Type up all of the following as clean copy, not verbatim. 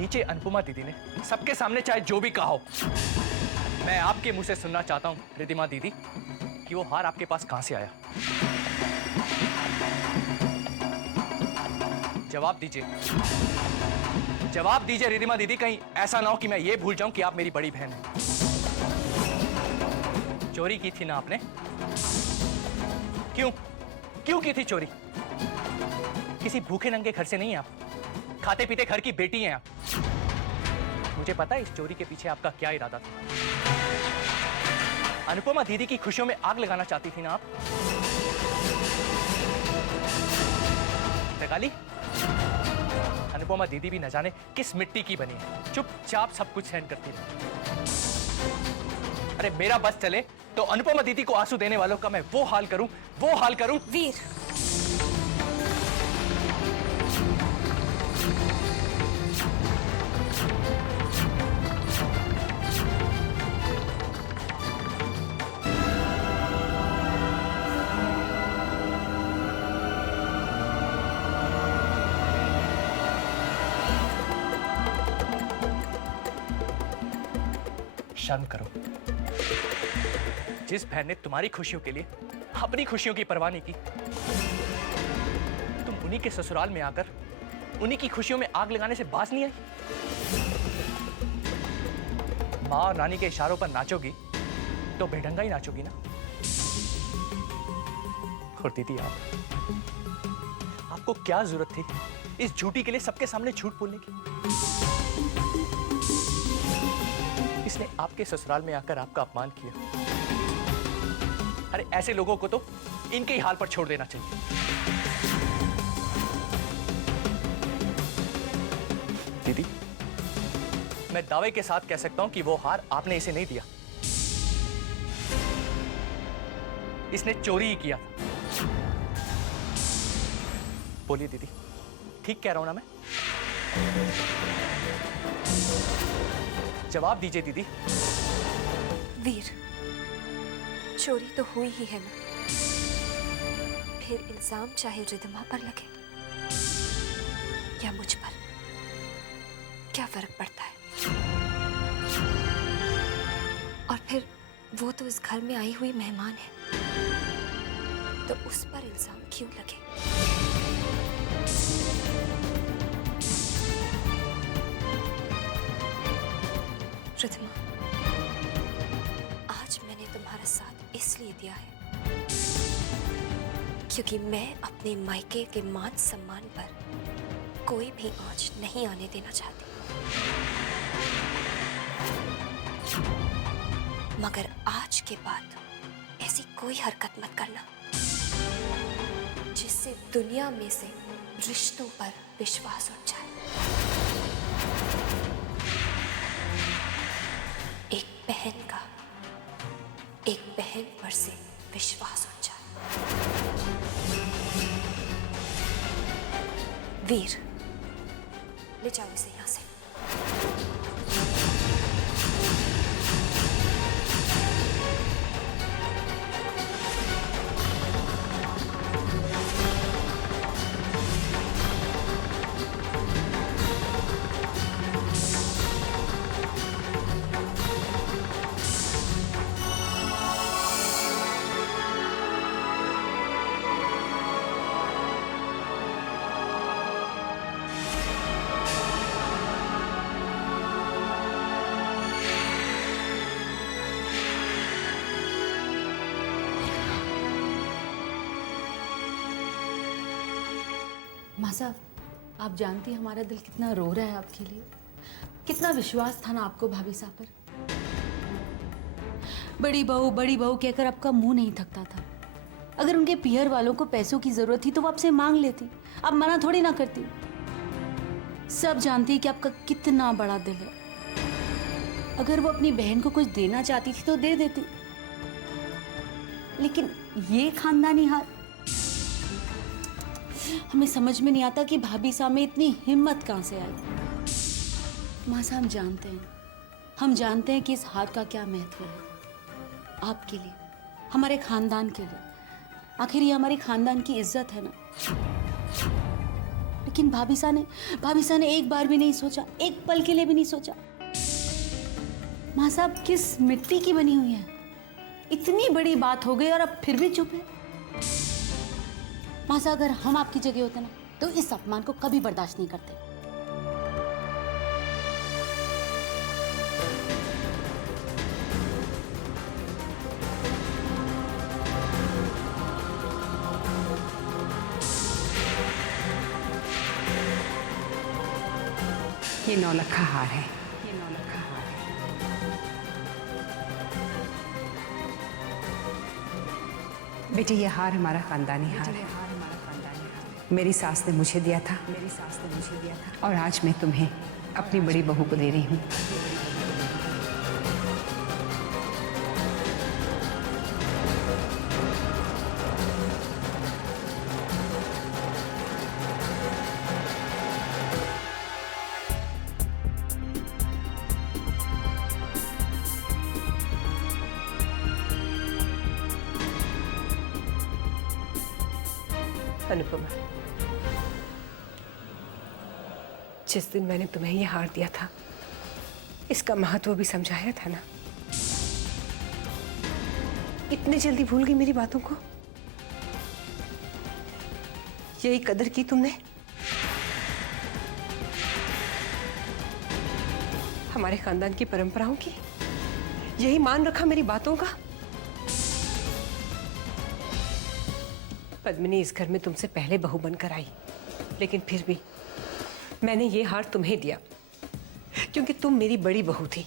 नीचे अनुपमा दीदी ने सबके सामने चाहे जो भी कहा हो, मैं आपके मुंह से सुनना चाहता हूं रिद्धिमा दीदी कि वो हार आपके पास कहां से आया। जवाब दीजिए, जवाब दीजिए रिद्धिमा दीदी। कहीं ऐसा ना हो कि मैं ये भूल जाऊं कि आप मेरी बड़ी बहन हैं। चोरी की थी ना आपने? क्यों क्यों की थी चोरी? किसी भूखे नंगे घर से नहीं है आप, खाते पीते घर की बेटी हैं आप। मुझे पता है इस चोरी के पीछे आपका क्या इरादा था। अनुपमा दीदी की खुशियों में आग लगाना चाहती थी ना आप? लगा ली? अनुपमा दीदी भी न जाने किस मिट्टी की बनी है, चुपचाप सब कुछ सहन करती रही। अरे मेरा बस चले तो अनुपमा दीदी को आंसू देने वालों का मैं वो हाल करूं। वीर, शर्म करो। जिस बहन ने तुम्हारी खुशियों के लिए अपनी खुशियों की परवाह नहीं की, तुम उन्हीं के ससुराल में आकर उन्हीं की खुशियों में आग लगाने से बाज नहीं आई। मां और नानी के इशारों पर नाचोगी तो बेढंगा ही नाचोगी ना। और दीदी आपको क्या जरूरत थी इस झूठी के लिए सबके सामने झूठ बोलने की? इसने आपके ससुराल में आकर आपका अपमान किया। अरे ऐसे लोगों को तो इनके ही हाल पर छोड़ देना चाहिए। दीदी, मैं दावे के साथ कह सकता हूं कि वो हार आपने इसे नहीं दिया, इसने चोरी ही किया था। बोलिए दीदी, ठीक कह रहा हूं ना मैं? जवाब दीजिए दीदी। वीर, चोरी तो हुई ही है ना, फिर इल्जाम चाहे रिद्धिमा पर लगे या मुझ पर, क्या फर्क पड़ता है? और फिर वो तो इस घर में आई हुई मेहमान है, तो उस पर इल्जाम क्यों लगे? रिद्धिमा, आज मैंने तुम्हारा साथ इसलिए दिया है क्योंकि मैं अपने मायके के मान सम्मान पर कोई भी आंच नहीं आने देना चाहती। मगर आज के बाद ऐसी कोई हरकत मत करना जिससे दुनिया में से रिश्तों पर विश्वास उठ जाए। एक बहन पर से विश्वास उठ जाए। वीर, ले जाओ इसे यहां से। माँ साहब, आप जानती हैं हमारा दिल कितना रो रहा है आपके लिए। कितना विश्वास था ना आपको भाभी साहब पर। बड़ी बहू कहकर आपका मुंह नहीं थकता था। अगर उनके पियर वालों को पैसों की जरूरत थी तो वो आपसे मांग लेती, आप मना थोड़ी ना करती। सब जानती है कि आपका कितना बड़ा दिल है। अगर वो अपनी बहन को कुछ देना चाहती थी तो दे देती, लेकिन ये खानदानी हाल, हमें समझ में नहीं आता कि भाभी साहब में इतनी हिम्मत कहां से आई। माँ साहब, हम जानते हैं कि इस हार का क्या महत्व है आपके लिए, हमारे खानदान के लिए। आखिर ये हमारे खानदान की इज्जत है ना। लेकिन भाभी साहब ने एक बार भी नहीं सोचा, एक पल के लिए भी नहीं सोचा। माँ साहब किस मिट्टी की बनी हुई है? इतनी बड़ी बात हो गई और अब फिर भी चुप है। माँ साहब अगर हम आपकी जगह होते ना तो इस अपमान को कभी बर्दाश्त नहीं करते। ये 9 लाख का हार है, ये 9 लाख का हार है। बेटी ये हार हमारा खानदानी हार है। मेरी सास ने मुझे दिया था, और आज मैं तुम्हें अपनी बड़ी बहू को दे रही हूँ। अनुपमा, जिस दिन मैंने तुम्हें ये हार दिया था, इसका महत्व भी समझाया था ना। इतने जल्दी भूल गई मेरी बातों को? यही कदर की तुमने? हमारे खानदान की परंपराओं की यही मान रखा मेरी बातों का? पद्मिनी इस घर में तुमसे पहले बहू बनकर आई, लेकिन फिर भी मैंने ये हार तुम्हें दिया क्योंकि तुम मेरी बड़ी बहू थी।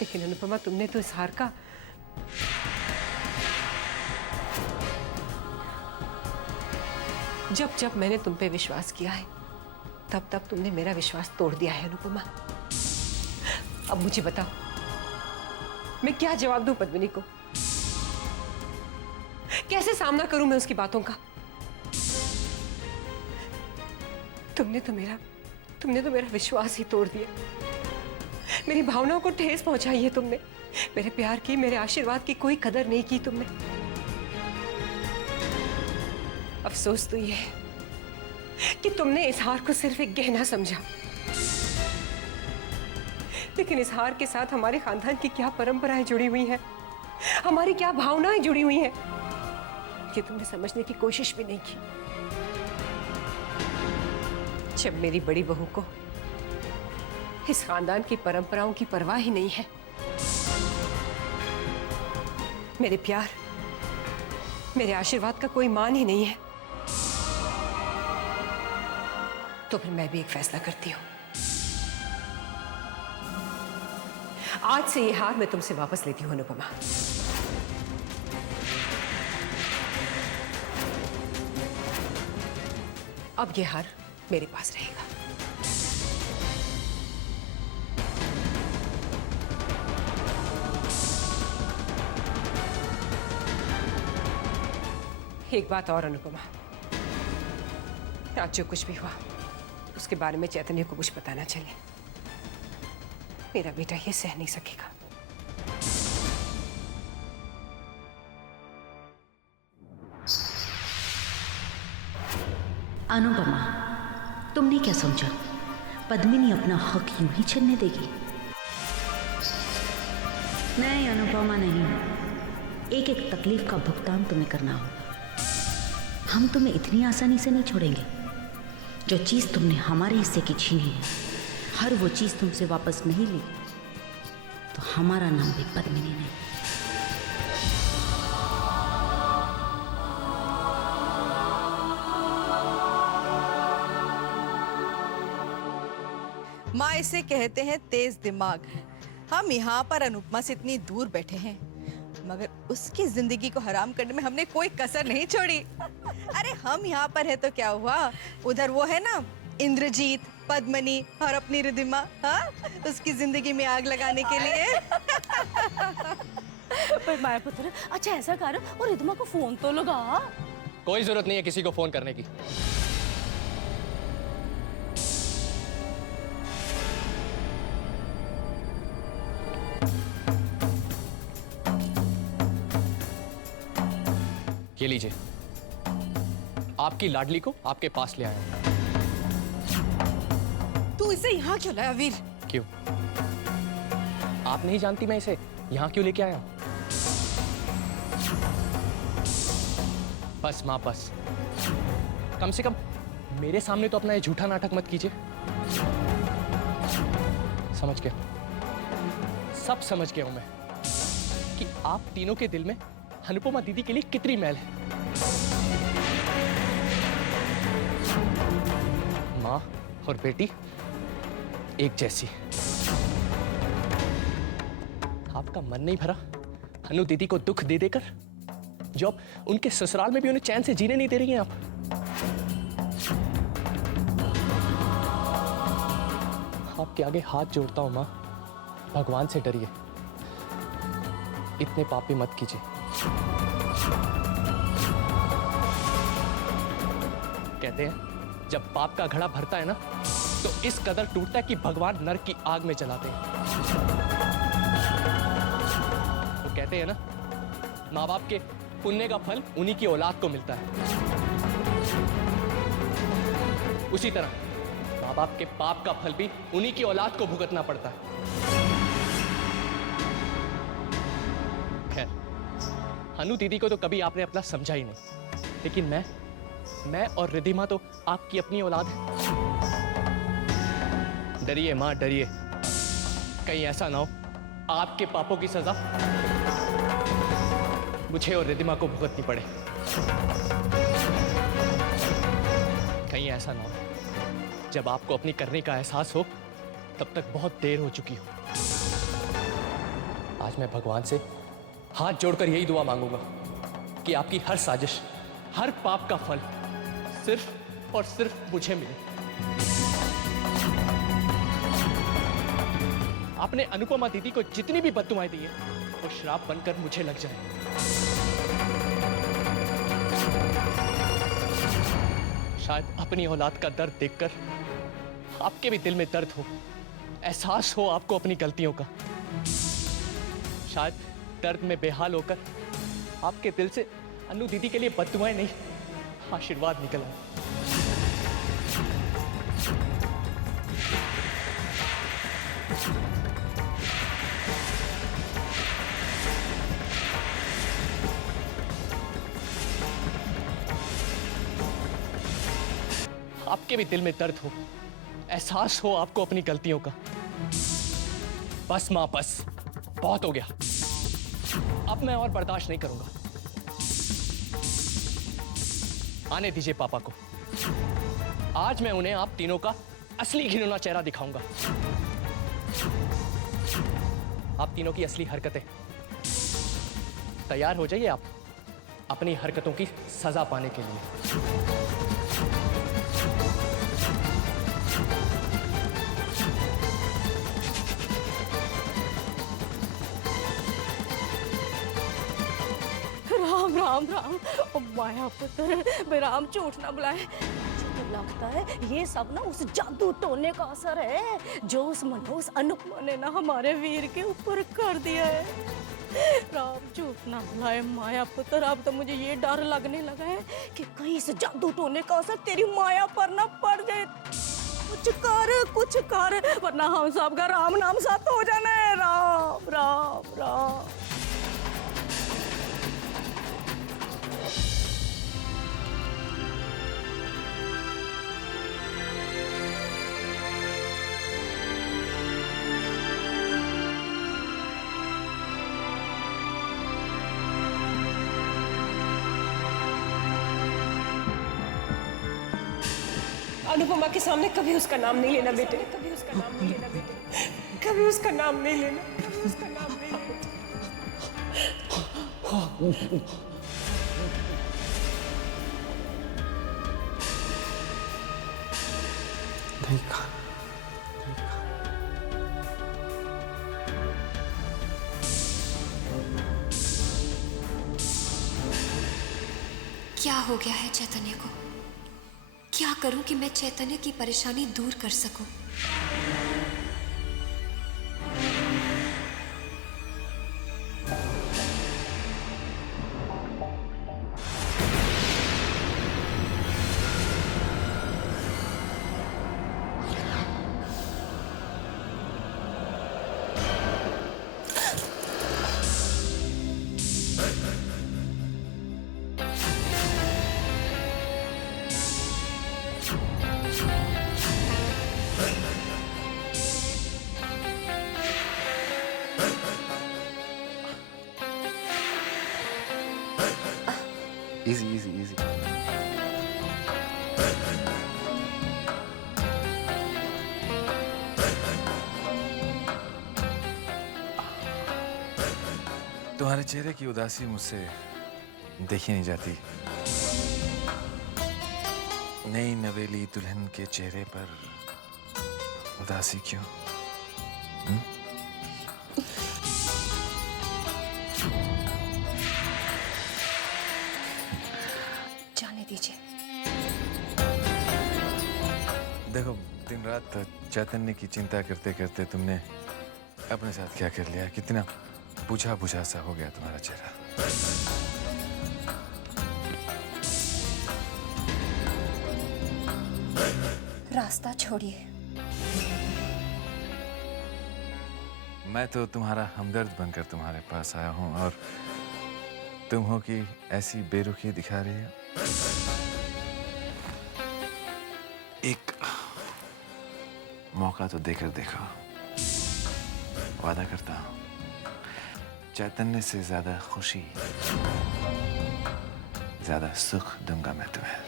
लेकिन अनुपमा, तुमने तो इस हार का जब मैंने तुम पे विश्वास किया है, तब तुमने मेरा विश्वास तोड़ दिया है अनुपमा। अब मुझे बताओ, मैं क्या जवाब दूं पद्मिनी को? कैसे सामना करूं मैं उसकी बातों का? तुमने तो मेरा विश्वास ही तोड़ दिया। मेरी भावनाओं को ठेस पहुंचाई है तुमने। मेरे प्यार की, मेरे आशीर्वाद की कोई कदर नहीं की तुमने। अफसोस तो ये है कि तुमने इस हार को सिर्फ एक गहना समझा, लेकिन इस हार के साथ हमारे खानदान की क्या परंपराएं जुड़ी हुई हैं, हमारी क्या भावनाएं जुड़ी हुई हैं, ये तुमने समझने की कोशिश भी नहीं की। जब मेरी बड़ी बहू को इस खानदान की परंपराओं की परवाह ही नहीं है, मेरे प्यार, मेरे आशीर्वाद का कोई मान ही नहीं है, तो फिर मैं भी एक फैसला करती हूं। आज से ये हार मैं तुमसे वापस लेती हूं अनुपमा। अब ये हार मेरे पास रहेगा। एक बात और अनुपमा, आज जो कुछ भी हुआ उसके बारे में चैतन्य को कुछ पता ना चले। मेरा बेटा ये सह नहीं सकेगा। अनुपमा, तुमने क्या समझा? पद्मिनी अपना हक यूं ही छीनने देगी? नहीं अनुपमा, नहीं। एक एक तकलीफ का भुगतान तुम्हें करना होगा। हम तुम्हें इतनी आसानी से नहीं छोड़ेंगे। जो चीज़ तुमने हमारे हिस्से की छीनी है, हर वो चीज़ तुमसे वापस नहीं ली तो हमारा नाम भी पद्मिनी नहीं। माँ इसे कहते हैं तेज दिमाग। हम यहाँ पर अनुपमा से इतनी दूर बैठे हैं, मगर उसकी जिंदगी को हराम करने में हमने कोई कसर नहीं छोड़ी। अरे हम यहाँ पर है तो क्या हुआ, उधर वो है ना इंद्रजीत, पद्मिनी और अपनी रिद्धिमा, हाँ, उसकी जिंदगी में आग लगाने के लिए। पर माया पुत्र, अच्छा ऐसा कर और रिद्धिमा को फोन तो लगा। कोई जरूरत नहीं है किसी को फोन करने की। ये लीजिए, आपकी लाडली को आपके पास ले आया हूं। तू इसे यहाँ क्यों लाया वीर? क्यों? आप नहीं जानती मैं इसे यहां क्यों लेके आया हूं? बस मां बस, कम से कम मेरे सामने तो अपना ये झूठा नाटक मत कीजिए। समझ गया, सब समझ गया हूं मैं कि आप तीनों के दिल में अनुपमा दीदी के लिए कितनी मैल है। मां और बेटी एक जैसी। आपका मन नहीं भरा अनु दीदी को दुख दे देकर, जो अब उनके ससुराल में भी उन्हें चैन से जीने नहीं दे रही हैं आप। आपके आगे हाथ जोड़ता हूं मां, भगवान से डरिए, इतने पापी मत कीजिए। कहते हैं जब पाप का घड़ा भरता है ना, तो इस कदर टूटता है कि भगवान नरक की आग में जलाते हैं। तो कहते हैं ना, माँ बाप के पुण्य का फल उन्हीं की औलाद को मिलता है। उसी तरह माँ बाप के पाप का फल भी उन्हीं की औलाद को भुगतना पड़ता है। खैर, अनु दीदी को तो कभी आपने अपना समझा ही नहीं, लेकिन मैं और रिद्धिमा तो आपकी अपनी औलाद है। डरिए मां, डरिए, कहीं ऐसा ना हो आपके पापों की सजा मुझे और रिद्धिमा को भुगतनी पड़े। कहीं ऐसा ना हो जब आपको अपनी करने का एहसास हो तब तक बहुत देर हो चुकी हो। आज मैं भगवान से हाथ जोड़कर यही दुआ मांगूंगा कि आपकी हर साजिश, हर पाप का फल सिर्फ और सिर्फ मुझे मिले। आपने अनुपमा दीदी को जितनी भी बद्दुआएं दी है, वो श्राप बनकर मुझे लग जाए। शायद अपनी औलाद का दर्द देखकर आपके भी दिल में दर्द हो, एहसास हो आपको अपनी गलतियों का। शायद दर्द में बेहाल होकर आपके दिल से अनु दीदी के लिए बद्दुआएं नहीं, आशीर्वाद निकल आए। आपके भी दिल में दर्द हो, एहसास हो आपको अपनी गलतियों का। बस मां बस, बहुत हो गया, अब मैं और बर्दाश्त नहीं करूंगा। आने दीजिए पापा को, आज मैं उन्हें आप तीनों का असली घिनौना चेहरा दिखाऊंगा। आप तीनों की असली हरकतें। तैयार हो जाइए आप अपनी हरकतों की सजा पाने के लिए। राम राम राम, ओ माया पुत्र, राम झूठ ना बुलाए। मुझे तो लगता है ये सब ना उस जादू टोने का असर है जो उस मनोज अनुपमा ने ना हमारे वीर के ऊपर कर दिया है। राम झूठ ना बुलाए माया पुत्र, अब तो मुझे ये डर लगने लगा है कि कहीं इस जादू टोने का असर तेरी माया पर ना पड़ जाए। कुछ कर, वरना हम सब का राम नाम साथ हो जाना है। राम राम राम। अनुपमा के सामने कभी उसका नाम नहीं लेना बेटे, कभी उसका नाम नहीं लेना बेटे, कभी उसका नाम नहीं लेना, कभी उसका नाम नहीं लेना। देखा क्या हो गया है चैतन्य को? क्या करूं कि मैं चैतन्य की परेशानी दूर कर सकूं? Easy easy easy. तुम्हारे चेहरे की उदासी मुझसे देखी नहीं जाती। नई नवेली दुल्हन के चेहरे पर उदासी क्यों? जाने दीजिए। देखो, दिन रात चैतन्य की चिंता करते करते तुमने अपने साथ क्या कर लिया? कितना बुझा बुझा सा हो गया तुम्हारा चेहरा। रास्ता छोड़िए। मैं तो तुम्हारा हमदर्द बनकर तुम्हारे पास आया हूं और तुम हो कि ऐसी बेरुखी दिखा रही हो। एक मौका तो देकर देखो। वादा करता हूं, चैतन्य से ज्यादा खुशी, ज्यादा सुख दूंगा मैं तुम्हें।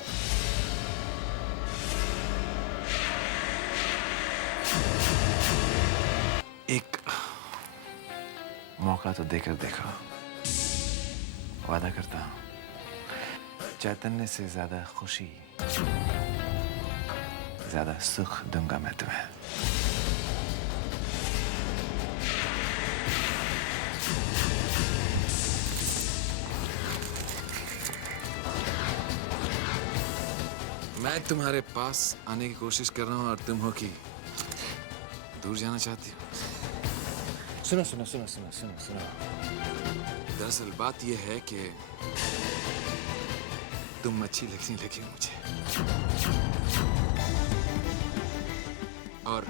एक मौका तो देकर देखो। वादा करता हूं, चैतन्य से ज्यादा खुशी, ज्यादा सुख दूंगा मैं तुम्हें। मैं तुम्हारे पास आने की कोशिश कर रहा हूं और तुम हो कि दूर जाना चाहती हो। सुनो सुनो सुनो सुनो सुनो सुनो। दरअसल बात यह है कि तुम अच्छी लगने लगी हो मुझे, और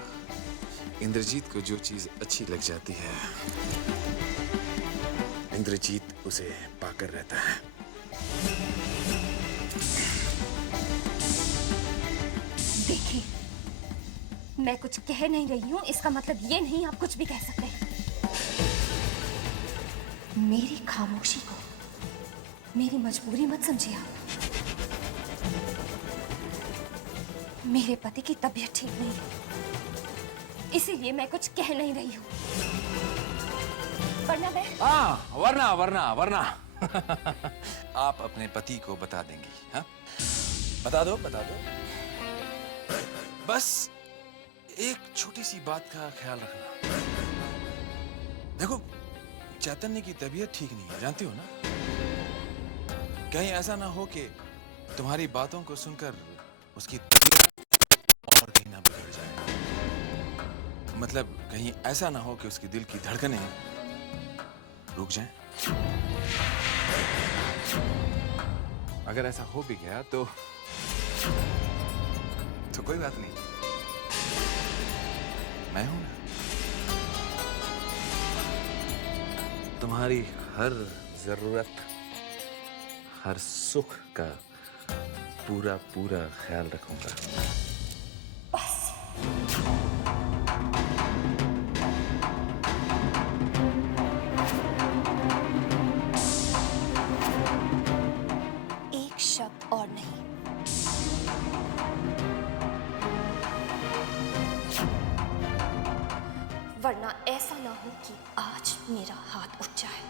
इंद्रजीत को जो चीज अच्छी लग जाती है, इंद्रजीत उसे पाकर रहता है। देखिए, मैं कुछ कह नहीं रही हूँ, इसका मतलब ये नहीं आप कुछ भी कह सकते हैं। मेरी खामोशी को मेरी मजबूरी मत समझिए आप। मेरे पति की तबीयत ठीक नहीं है, इसीलिए मैं कुछ कह नहीं रही हूँ। वरना मैं वरना वरना वरना आप अपने पति को बता देंगी? हाँ, बता दो बता दो। बस एक छोटी सी बात का ख्याल रखना। देखो, चैतन्य की तबीयत ठीक नहीं है, जानती हो ना? कहीं ऐसा ना हो कि तुम्हारी बातों को सुनकर उसकी तबीयत और कहीं ना बिगड़ जाए। मतलब कहीं ऐसा ना हो कि उसके दिल की धड़कनें रुक जाएं। अगर ऐसा हो भी गया तो कोई बात नहीं, मैं हूं ना। तुम्हारी हर जरूरत, हर सुख का पूरा पूरा ख्याल रखूंगा। एक शब्द और नहीं। वरना ऐसा ना हो कि आज मेरा हाथ उठ जाए।